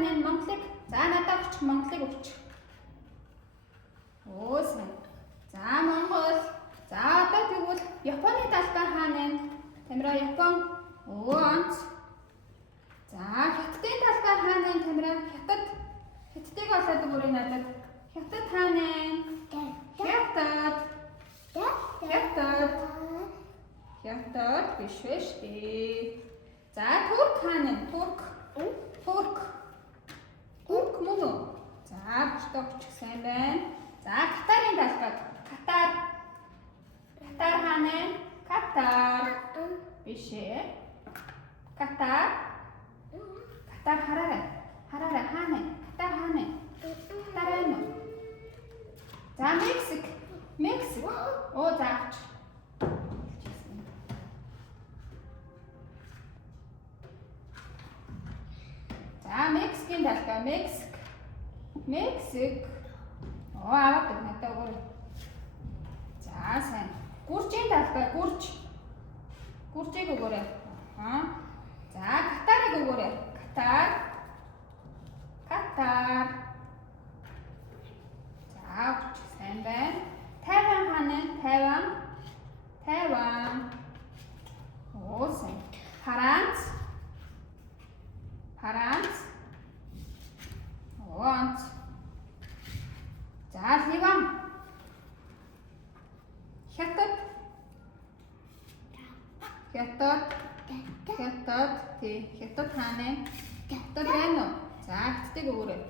хаана Монголыг. За надад өгч Монголыг өгч. Оо сайн. За Монгол. За одоо тэгвэл Японы талбай хаана вэ? Тамира Япон. Оо онц. За Хятадын талбай хаана вэ? Тамира Хятад. Хятадыг олоод өгөөрэй надад. Хятад хаана вэ? Хятад. Хятад. Хятад биш вэ штэ. За Турк хаана вэ? Турк. Турк. Турк мөн үү? За бочтогч сайн байна. За Катарын талбай. Катар. Катар хаана вэ? Катар. Биш ээ. Катар. Катар хараарай. Хараарай хаана вэ? Катар хаана вэ? Катар байна уу? За Мексик. Мексик. Оо заач. За Мексикийн талбай. Мексик. Мексик. Оо аваад надад өгөөрэй. За сайн. Гүржийн талбай. Гүрж. Гүржийг өгөөрэй. За Катарыг өгөөрэй. Катар. Катар. За сайн байна. Тайван хаана вэ? Тайван. Тайван. Оо сайн. Франц. Франц. Онц. За Ливан. Хятад. Хятад. Хятад. Тий. Хятад хаана вэ? Хятад байна уу? За Хятадыг өгөөрэй.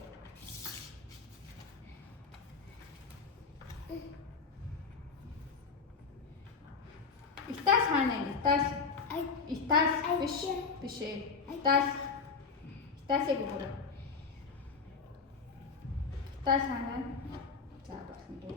Итали хаана вэ? Итали. Итали биш. Биш ээ. Итали. Италиг өгөөрэй. Итали хаана вэ? За болно.